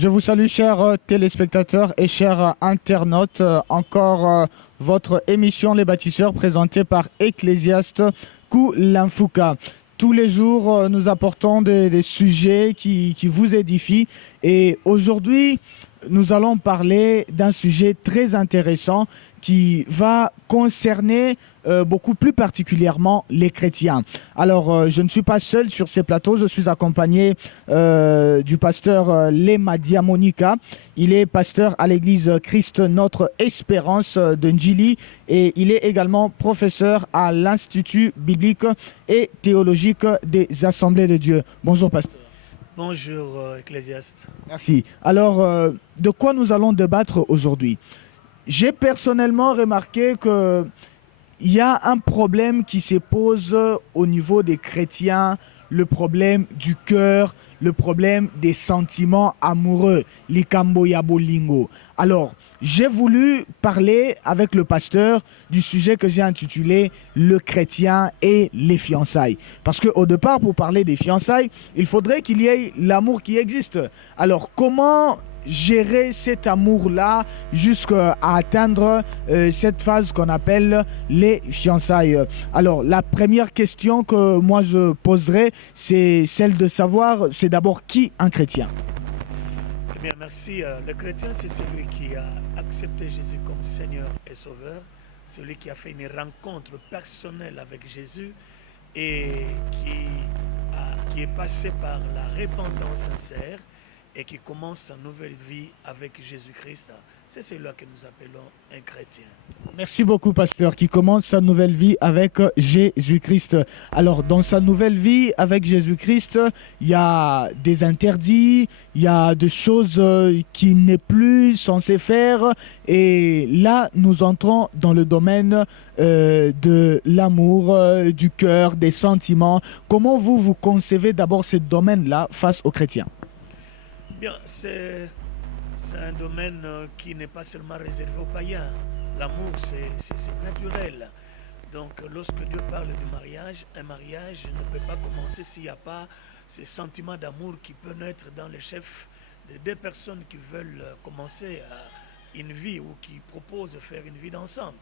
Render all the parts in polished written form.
Je vous salue, chers téléspectateurs et chers internautes. Votre émission Les Bâtisseurs présentée par Ecclésiaste Koulamfouka. Tous les jours, nous apportons des sujets qui vous édifient. Et aujourd'hui, nous allons parler d'un sujet très intéressant qui va concerner beaucoup plus particulièrement les chrétiens. Alors, je ne suis pas seul sur ces plateaux, je suis accompagné du pasteur Lema Diamonica. Il est pasteur à l'église Christ Notre Espérance de Ndjili et il est également professeur à l'Institut biblique et théologique des Assemblées de Dieu. Bonjour pasteur. Bonjour Ecclésiaste. Merci. Alors, de quoi nous allons débattre aujourd'hui? J'ai personnellement remarqué que il y a un problème qui se pose au niveau des chrétiens, le problème du cœur, le problème des sentiments amoureux, likambo ya bolingo. Alors, j'ai voulu parler avec le pasteur du sujet que j'ai intitulé Le chrétien et les fiançailles. Parce qu'au départ, pour parler des fiançailles, il faudrait qu'il y ait l'amour qui existe. Alors, comment gérer cet amour-là jusqu'à atteindre cette phase qu'on appelle les fiançailles? Alors, la première question que moi je poserai, c'est celle de savoir, c'est d'abord qui un chrétien? Eh bien, merci. Le chrétien, c'est celui qui a accepté Jésus comme Seigneur et Sauveur, celui qui a fait une rencontre personnelle avec Jésus et qui est passé par la repentance sincère et qui commence sa nouvelle vie avec Jésus-Christ. C'est celui-là que nous appelons un chrétien. Merci beaucoup, pasteur, qui commence sa nouvelle vie avec Jésus-Christ. Alors, dans sa nouvelle vie avec Jésus-Christ, il y a des interdits, il y a des choses qu'il n'est plus censé faire. Et là, nous entrons dans le domaine de l'amour, du cœur, des sentiments. Comment vous concevez d'abord ce domaine-là face aux chrétiens? Bien, c'est un domaine qui n'est pas seulement réservé aux païens. L'amour, c'est naturel. Donc, lorsque Dieu parle du mariage, un mariage ne peut pas commencer s'il n'y a pas ces sentiments d'amour qui peuvent naître dans les chefs de deux personnes qui veulent commencer une vie ou qui proposent de faire une vie d'ensemble.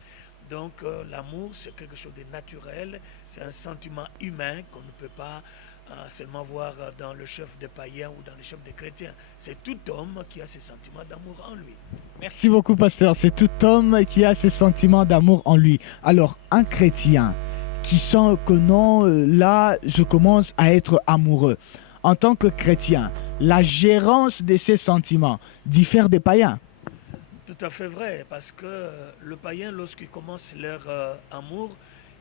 Donc, l'amour, c'est quelque chose de naturel, c'est un sentiment humain qu'on ne peut pas seulement voir dans le chef des païens ou dans le chef des chrétiens. C'est tout homme qui a ces sentiments d'amour en lui. Merci beaucoup, pasteur. C'est tout homme qui a ces sentiments d'amour en lui. Alors, un chrétien qui sent que non, là, je commence à être amoureux. En tant que chrétien, la gérance de ces sentiments diffère des païens. Tout à fait vrai, parce que le païen, lorsqu'il commence leur amour,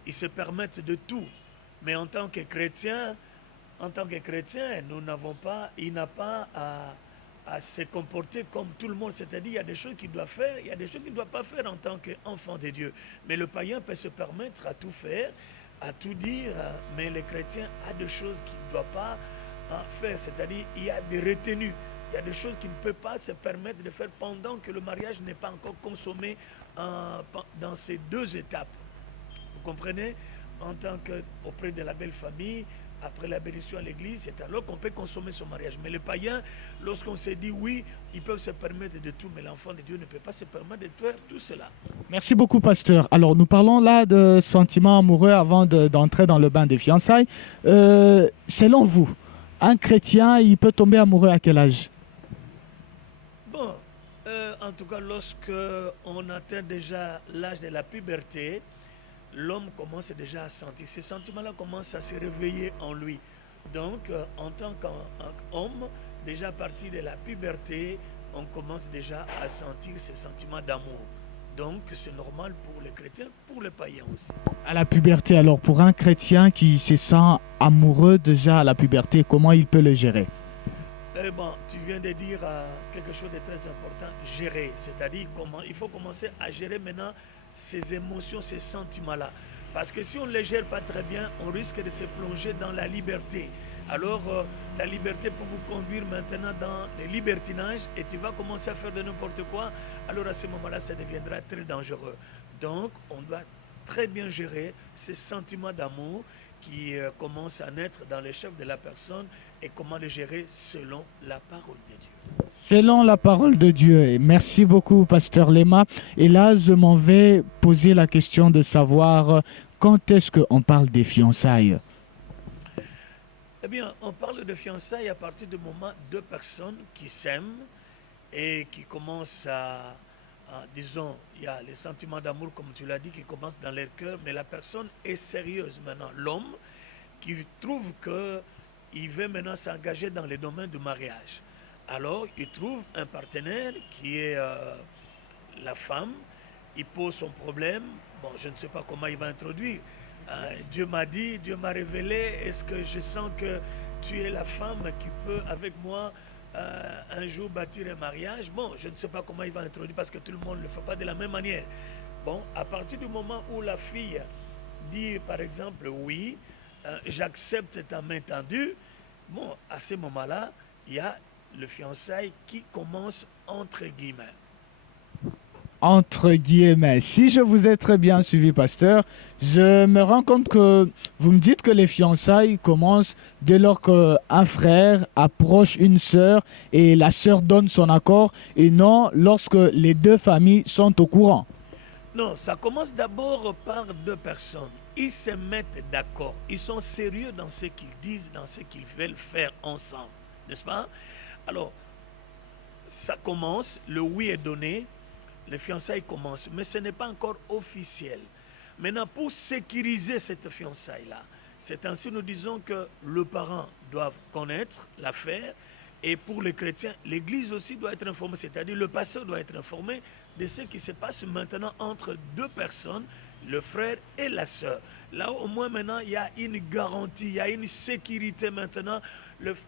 ils se permettent de tout. Mais en tant que chrétien, il n'a pas à se comporter comme tout le monde. C'est-à-dire, il y a des choses qu'il doit faire, il y a des choses qu'il ne doit pas faire en tant qu'enfant de Dieu. Mais le païen peut se permettre à tout faire, à tout dire, mais le chrétien a des choses qu'il ne doit pas faire. C'est-à-dire, il y a des retenues. Il y a des choses qu'il ne peut pas se permettre de faire pendant que le mariage n'est pas encore consommé dans ces deux étapes. Vous comprenez? En tant qu'auprès de la belle famille, après la bénédiction à l'église, c'est alors qu'on peut consommer son mariage. Mais les païens, lorsqu'on s'est dit oui, ils peuvent se permettre de tout, mais l'enfant de Dieu ne peut pas se permettre de faire tout cela. Merci beaucoup, pasteur. Alors, nous parlons là de sentiments amoureux avant d'entrer dans le bain des fiançailles. Selon vous, un chrétien, il peut tomber amoureux à quel âge? Bon, en tout cas, lorsque on atteint déjà l'âge de la puberté, l'homme commence déjà à sentir. Ces sentiments-là commencent à se réveiller en lui. Donc, en tant qu'homme, déjà à partir de la puberté, on commence déjà à sentir ces sentiments d'amour. Donc, c'est normal pour les chrétiens, pour les païens aussi. À la puberté, alors, pour un chrétien qui se sent amoureux déjà à la puberté, comment il peut le gérer? Eh bon, tu viens de dire quelque chose de très important, gérer. C'est-à-dire comment il faut commencer à gérer maintenant ces émotions, ces sentiments-là. Parce que si on ne les gère pas très bien, on risque de se plonger dans la liberté. Alors, la liberté peut vous conduire maintenant dans les libertinages et tu vas commencer à faire de n'importe quoi. Alors, à ce moment-là, ça deviendra très dangereux. Donc, on doit très bien gérer ces sentiments d'amour qui commence à naître dans les chefs de la personne et comment le gérer selon la parole de Dieu. Selon la parole de Dieu. Et merci beaucoup, Pasteur Lema. Et là, je m'en vais poser la question de savoir quand est-ce qu'on parle des fiançailles. Eh bien, on parle de fiançailles à partir du moment deux personnes qui s'aiment et qui commencent disons, il y a les sentiments d'amour, comme tu l'as dit, qui commencent dans leur cœur, mais la personne est sérieuse maintenant. L'homme qui trouve qu'il veut maintenant s'engager dans le domaine du mariage. Alors, il trouve un partenaire qui est la femme, il pose son problème, bon, je ne sais pas comment il va introduire. Dieu m'a dit, Dieu m'a révélé, est-ce que je sens que tu es la femme qui peut avec moi un jour bâtir un mariage? Bon, je ne sais pas comment il va introduire parce que tout le monde ne le fait pas de la même manière. Bon, à partir du moment où la fille dit par exemple oui, j'accepte ta main tendue, bon, à ce moment-là, il y a le fiançailles qui commence entre guillemets. Entre guillemets. Si je vous ai très bien suivi, pasteur, je me rends compte que vous me dites que les fiançailles commencent dès lors qu'un frère approche une sœur et la sœur donne son accord et non lorsque les deux familles sont au courant. Non, ça commence d'abord par deux personnes. Ils se mettent d'accord. Ils sont sérieux dans ce qu'ils disent, dans ce qu'ils veulent faire ensemble. N'est-ce pas? Alors, ça commence, le oui est donné, les fiançailles commencent, mais ce n'est pas encore officiel. Maintenant, pour sécuriser cette fiançaille-là, c'est ainsi nous disons que le parent doit connaître l'affaire et pour les chrétiens, l'Église aussi doit être informée, c'est-à-dire le pasteur doit être informé de ce qui se passe maintenant entre deux personnes, le frère et la sœur. Là, au moins maintenant, il y a une garantie, il y a une sécurité maintenant.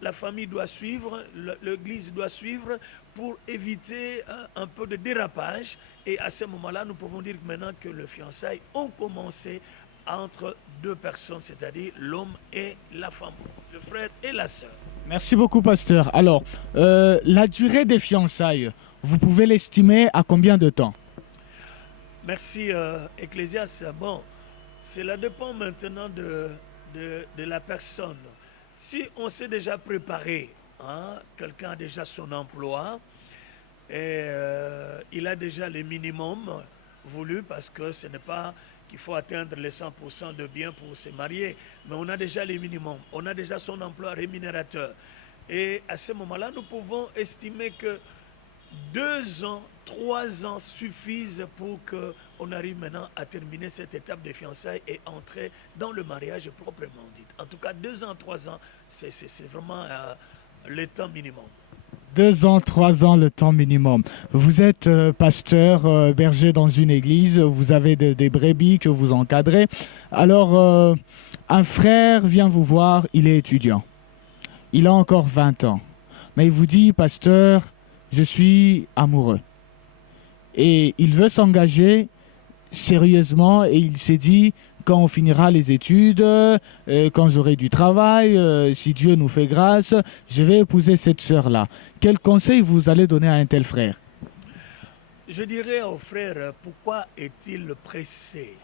La famille doit suivre, l'Église doit suivre pour éviter un peu de dérapage. Et à ce moment-là, nous pouvons dire maintenant que les fiançailles ont commencé entre deux personnes, c'est-à-dire l'homme et la femme, le frère et la sœur. Merci beaucoup, pasteur. Alors, la durée des fiançailles, vous pouvez l'estimer à combien de temps? Merci, Ecclésias. Bon, cela dépend maintenant de la personne. Si on s'est déjà préparé, hein, quelqu'un a déjà son emploi et il a déjà le minimum voulu parce que ce n'est pas qu'il faut atteindre les 100% de biens pour se marier, mais on a déjà les minimums, on a déjà son emploi rémunérateur. Et à ce moment-là, nous pouvons estimer que 2 ans, 3 ans suffisent pour qu'on arrive maintenant à terminer cette étape de fiançailles et entrer dans le mariage proprement dit. En tout cas, 2 ans, 3 ans, c'est vraiment le temps minimum. 2 ans, 3 ans, le temps minimum. Vous êtes pasteur, berger dans une église, vous avez des brebis que vous encadrez. Alors, un frère vient vous voir, il est étudiant. Il a encore 20 ans. Mais il vous dit, pasteur, je suis amoureux. Et il veut s'engager sérieusement et il s'est dit, quand on finira les études, quand j'aurai du travail, si Dieu nous fait grâce, je vais épouser cette sœur-là. Quel conseil vous allez donner à un tel frère? Je dirais au frère, pourquoi est-il pressé?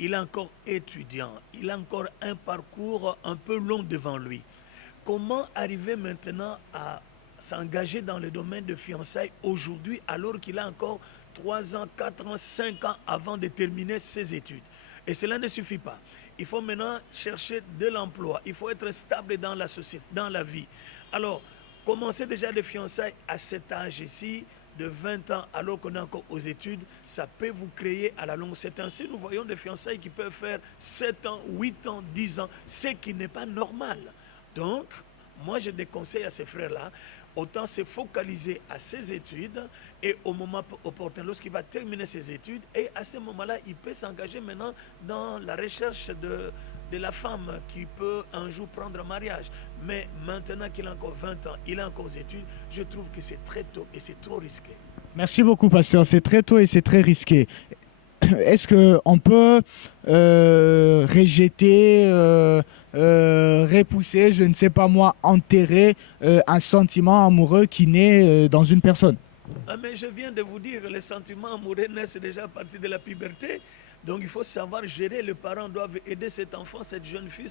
Il est encore étudiant, il a encore un parcours un peu long devant lui. Comment arriver maintenant à s'engager dans le domaine de fiançailles aujourd'hui alors qu'il a encore 3 ans, 4 ans, 5 ans avant de terminer ses études? Et cela ne suffit pas. Il faut maintenant chercher de l'emploi. Il faut être stable dans la société, dans la vie. Alors, commencer déjà les fiançailles à cet âge-ci, de 20 ans, alors qu'on est encore aux études, ça peut vous créer à la longue. C'est ainsi, nous voyons des fiançailles qui peuvent faire 7 ans, 8 ans, 10 ans, ce qui n'est pas normal. Donc, moi, je déconseille à ces frères-là, autant se focaliser à ses études et au moment opportun, lorsqu'il va terminer ses études, et à ce moment-là, il peut s'engager maintenant dans la recherche de la femme qui peut un jour prendre un mariage. Mais maintenant qu'il a encore 20 ans, il est encore aux études, je trouve que c'est très tôt et c'est trop risqué. Merci beaucoup, pasteur. C'est très tôt et c'est très risqué. Est-ce qu'on peut rejeter, repousser, je ne sais pas moi, enterrer un sentiment amoureux qui naît dans une personne? Ah, mais je viens de vous dire, les sentiments amoureux naissent déjà à partir de la puberté. Donc il faut savoir gérer. Les parents doivent aider cet enfant, cette jeune fille,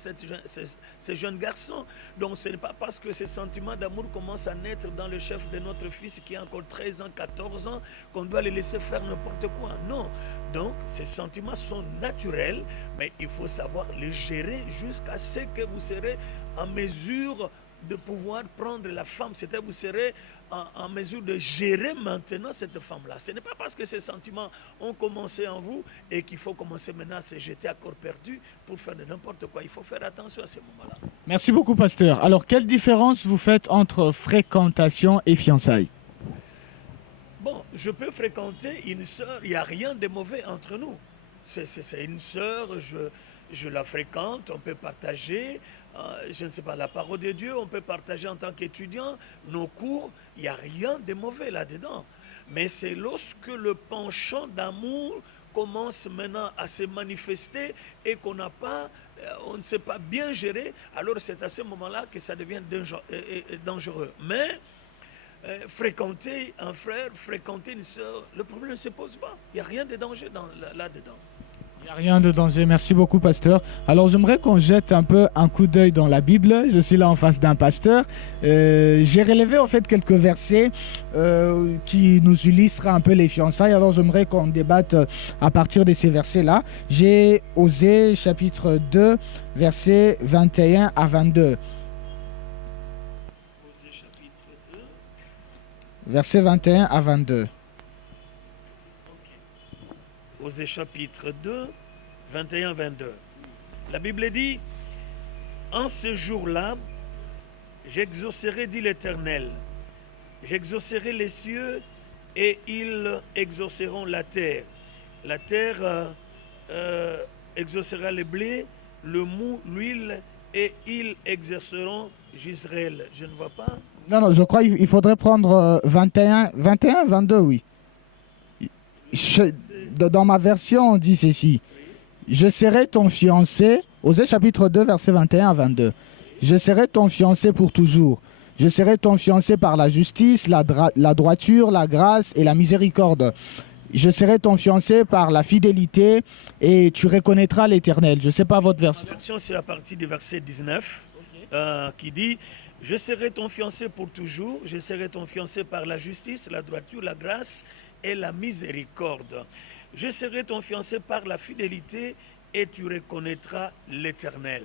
ces jeunes garçons. Donc ce n'est pas parce que ces sentiments d'amour commencent à naître dans le chef de notre fils qui a encore 13 ans, 14 ans, qu'on doit les laisser faire n'importe quoi. Non. Donc ces sentiments sont naturels, mais il faut savoir les gérer jusqu'à ce que vous serez en mesure de pouvoir prendre la femme. C'est-à-dire vous serez en mesure de gérer maintenant cette femme-là. Ce n'est pas parce que ces sentiments ont commencé en vous et qu'il faut commencer maintenant à se jeter à corps perdu pour faire de n'importe quoi. Il faut faire attention à ces moments-là. Merci beaucoup, pasteur. Alors, quelle différence vous faites entre fréquentation et fiançailles? Bon, je peux fréquenter une sœur, il n'y a rien de mauvais entre nous. C'est une sœur, je la fréquente, on peut partager, je ne sais pas, la parole de Dieu, on peut partager en tant qu'étudiant nos cours, il n'y a rien de mauvais là-dedans. Mais c'est lorsque le penchant d'amour commence maintenant à se manifester et qu'on n'a pas, on ne sait pas bien gérer, alors c'est à ce moment-là que ça devient dangereux. Mais fréquenter un frère, fréquenter une soeur, le problème ne se pose pas. Il n'y a rien de danger là-dedans. Il n'y a rien de danger. Merci beaucoup, pasteur. Alors, j'aimerais qu'on jette un peu un coup d'œil dans la Bible. Je suis là en face d'un pasteur. J'ai relevé en fait quelques versets qui nous illustrent un peu les fiançailles. Alors, j'aimerais qu'on débatte à partir de ces versets-là. J'ai Osée, chapitre 2, versets 21 à 22. Osée chapitre 2. Versets 21 à 22. Osée chapitre 2, 21-22. La Bible dit, en ce jour-là, j'exaucerai, dit l'Éternel, j'exaucerai les cieux et ils exauceront la terre. La terre exaucera le blé, le mou, l'huile et ils exerceront Israël. Je ne vois pas. Non, je crois qu'il faudrait prendre 21, 22, oui. Dans ma version, on dit ceci. Je serai ton fiancé, Osée chapitre 2, verset 21 à 22. Je serai ton fiancé pour toujours. Je serai ton fiancé par la justice, la droiture, la grâce et la miséricorde. Je serai ton fiancé par la fidélité et tu reconnaîtras l'Éternel. Je ne sais pas votre version. Ma version, c'est à partir du verset 19 qui dit « Je serai ton fiancé pour toujours, je serai ton fiancé par la justice, la droiture, la grâce et la miséricorde. Je serai ton fiancé par la fidélité et tu reconnaîtras l'Éternel. »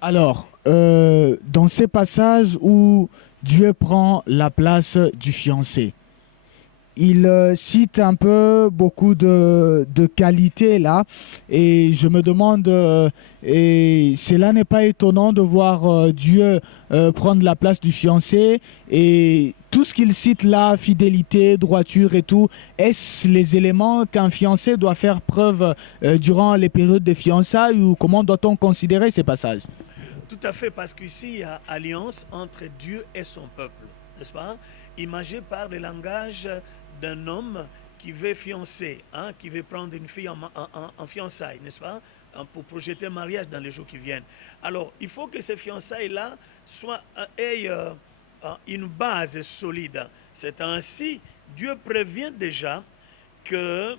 Alors, dans ces passages où Dieu prend la place du fiancé, il cite un peu beaucoup de qualités là, et je me demande, et cela n'est pas étonnant de voir Dieu prendre la place du fiancé, et tout ce qu'il cite là, fidélité, droiture et tout, est-ce les éléments qu'un fiancé doit faire preuve durant les périodes de fiançailles, ou comment doit-on considérer ces passages? Tout à fait, parce qu'ici, il y a alliance entre Dieu et son peuple, n'est-ce pas? Imagé par le langage d'un homme qui veut fiancer, qui veut prendre une fille en fiançailles, n'est-ce pas? Pour projeter un mariage dans les jours qui viennent. Alors, il faut que ces fiançailles-là aient une base solide. C'est ainsi, Dieu prévient déjà que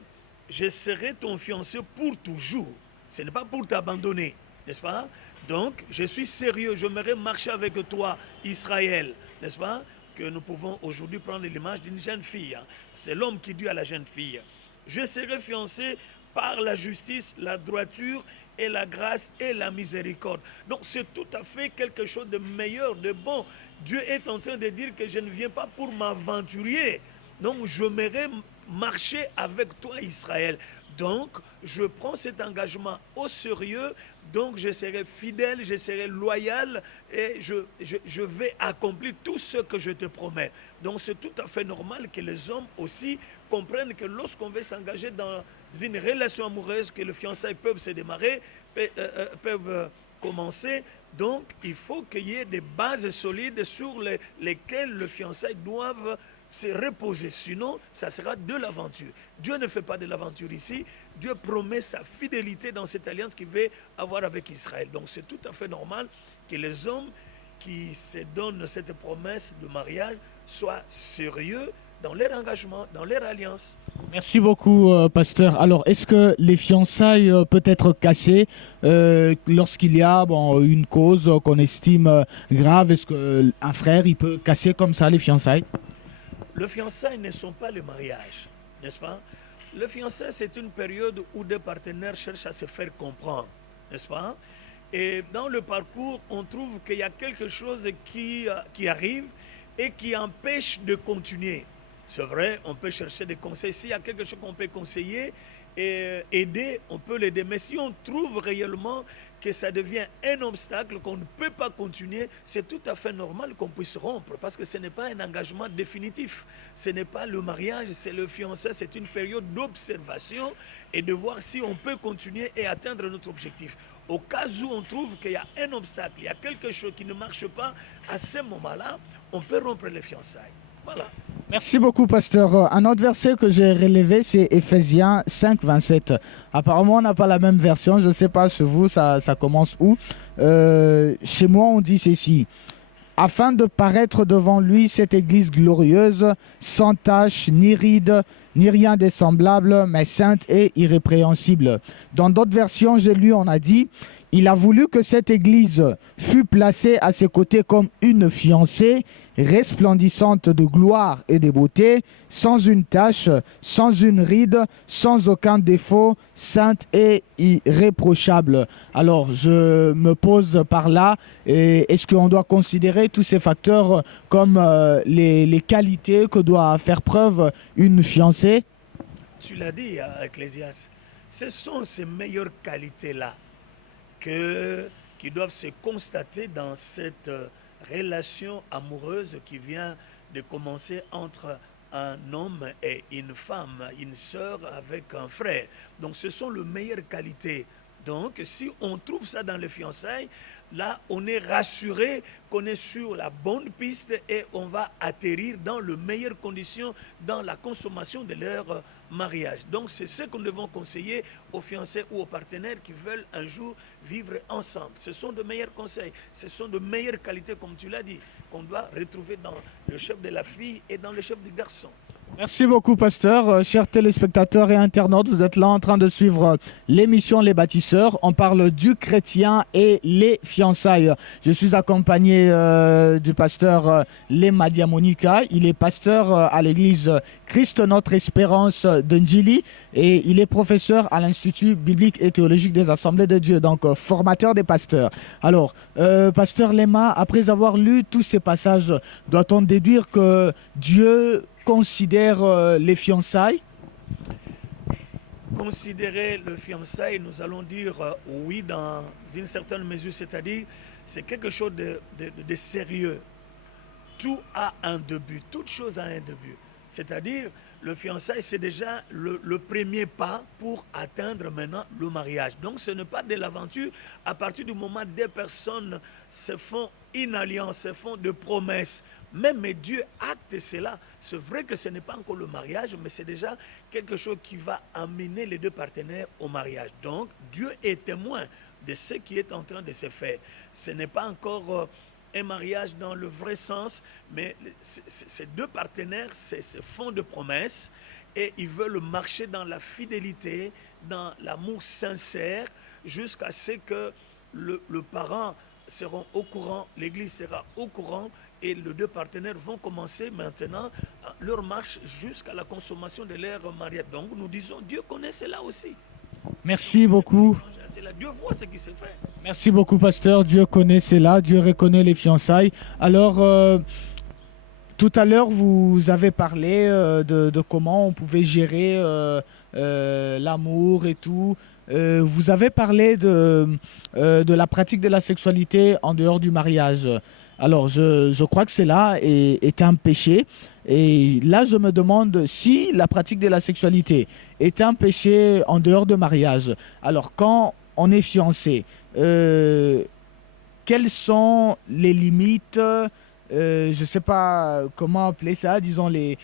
je serai ton fiancé pour toujours. Ce n'est pas pour t'abandonner, n'est-ce pas? Donc, je suis sérieux, j'aimerais marcher avec toi, Israël, n'est-ce pas? Que nous pouvons aujourd'hui prendre l'image d'une jeune fille. C'est l'homme qui dit à la jeune fille, je serai fiancé par la justice, la droiture et la grâce et la miséricorde. Donc c'est tout à fait quelque chose de meilleur, de bon. Dieu est en train de dire que je ne viens pas pour m'aventurer. Donc j'aimerais marcher avec toi, Israël. Donc je prends cet engagement au sérieux. Donc je serai fidèle, je serai loyal et je vais accomplir tout ce que je te promets. Donc c'est tout à fait normal que les hommes aussi comprennent que lorsqu'on veut s'engager dans une relation amoureuse, que les fiançailles peuvent se démarrer, peuvent commencer. Donc il faut qu'il y ait des bases solides sur lesquelles les fiançailles doivent se reposer. Sinon, ça sera de l'aventure. Dieu ne fait pas de l'aventure ici. Dieu promet sa fidélité dans cette alliance qu'il veut avoir avec Israël. Donc c'est tout à fait normal que les hommes qui se donnent cette promesse de mariage soient sérieux dans leur engagement, dans leur alliance. Merci beaucoup, pasteur. Alors, est-ce que les fiançailles peuvent être cassées lorsqu'il y a une cause qu'on estime grave? Est-ce qu'un frère, il peut casser comme ça les fiançailles? Le fiançailles ne sont pas le mariage, n'est-ce pas? Le fiançailles, c'est une période où deux partenaires cherchent à se faire comprendre, n'est-ce pas? Et dans le parcours, on trouve qu'il y a quelque chose qui arrive et qui empêche de continuer. C'est vrai, on peut chercher des conseils. S'il y a quelque chose qu'on peut conseiller et aider, on peut l'aider. Mais si on trouve réellement que ça devient un obstacle, qu'on ne peut pas continuer, c'est tout à fait normal qu'on puisse rompre parce que ce n'est pas un engagement définitif. Ce n'est pas le mariage, c'est le fiançailles, c'est une période d'observation et de voir si on peut continuer et atteindre notre objectif. Au cas où on trouve qu'il y a un obstacle, il y a quelque chose qui ne marche pas, à ce moment-là, on peut rompre les fiançailles. Voilà. Merci beaucoup, pasteur. Un autre verset que j'ai relevé, c'est Éphésiens 5, 27. Apparemment, on n'a pas la même version. Je ne sais pas, chez vous, ça commence où. Chez moi, on dit ceci. Afin de paraître devant lui cette église glorieuse, sans tache, ni ride, ni rien de semblable, mais sainte et irrépréhensible. Dans d'autres versions, j'ai lu, on a dit, il a voulu que cette église fût placée à ses côtés comme une fiancée, resplendissante de gloire et de beauté, sans une tache, sans une ride, sans aucun défaut, sainte et irréprochable. Alors, je me pose par là, est-ce qu'on doit considérer tous ces facteurs comme les qualités que doit faire preuve une fiancée? Tu l'as dit, Ecclésias, ce sont ces meilleures qualités-là qui doivent se constater dans cette relation amoureuse qui vient de commencer entre un homme et une femme, une sœur avec un frère. Donc ce sont les meilleures qualités. Donc si on trouve ça dans les fiançailles, là on est rassuré qu'on est sur la bonne piste et on va atterrir dans les meilleures conditions dans la consommation de leur mariage. Donc c'est ce que nous devons conseiller aux fiancés ou aux partenaires qui veulent un jour vivre ensemble. Ce sont de meilleurs conseils, ce sont de meilleures qualités, comme tu l'as dit, qu'on doit retrouver dans le chef de la fille et dans le chef du garçon. Merci beaucoup, pasteur. Chers téléspectateurs et internautes, vous êtes là en train de suivre l'émission Les Bâtisseurs. On parle du chrétien et les fiançailles. Je suis accompagné du pasteur Lema Diamonica. Il est pasteur à l'église Christ Notre Espérance de Ndjili et il est professeur à l'Institut biblique et théologique des Assemblées de Dieu, donc formateur des pasteurs. Alors, pasteur Lema, après avoir lu tous ces passages, doit-on déduire que Dieu considère les fiançailles? Considérer le fiançailles, nous allons dire oui dans une certaine mesure, c'est-à-dire c'est quelque chose de sérieux. Tout a un début, toute chose a un début. C'est-à-dire le fiançailles, c'est déjà le premier pas pour atteindre maintenant le mariage. Donc ce n'est pas de l'aventure à partir du moment où des personnes se font une alliance, se font de promesses. Même Dieu acte cela. C'est vrai que ce n'est pas encore le mariage, mais c'est déjà quelque chose qui va amener les deux partenaires au mariage. Donc, Dieu est témoin de ce qui est en train de se faire. Ce n'est pas encore un mariage dans le vrai sens, mais ces deux partenaires se font de promesses et ils veulent marcher dans la fidélité, dans l'amour sincère, jusqu'à ce que le parent seront au courant, l'église sera au courant et les deux partenaires vont commencer maintenant leur marche jusqu'à la consommation de leur mariage. Donc nous disons, Dieu connaît cela aussi. Merci beaucoup. Dieu voit ce qui se fait. Merci beaucoup, pasteur. Dieu connaît cela, Dieu reconnaît les fiançailles. Alors, tout à l'heure, vous avez parlé de comment on pouvait gérer l'amour et tout. Vous avez parlé de la pratique de la sexualité en dehors du mariage. Alors, je crois que cela est un péché. Et là, je me demande si la pratique de la sexualité est un péché en dehors de mariage. Alors, quand on est fiancé, quelles sont les limites, je ne sais pas comment appeler ça, disons les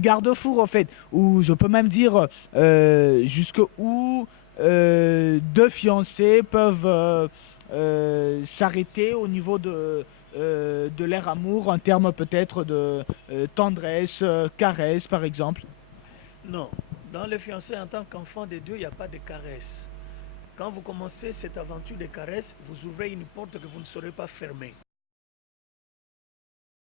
garde-fous, en fait, ou je peux même dire jusqu'où deux fiancés peuvent s'arrêter au niveau de leur amour en termes peut-être de tendresse, caresse par exemple? Non. Dans les fiançailles, en tant qu'enfant de Dieu, il n'y a pas de caresse. Quand vous commencez cette aventure de caresse, vous ouvrez une porte que vous ne saurez pas fermer.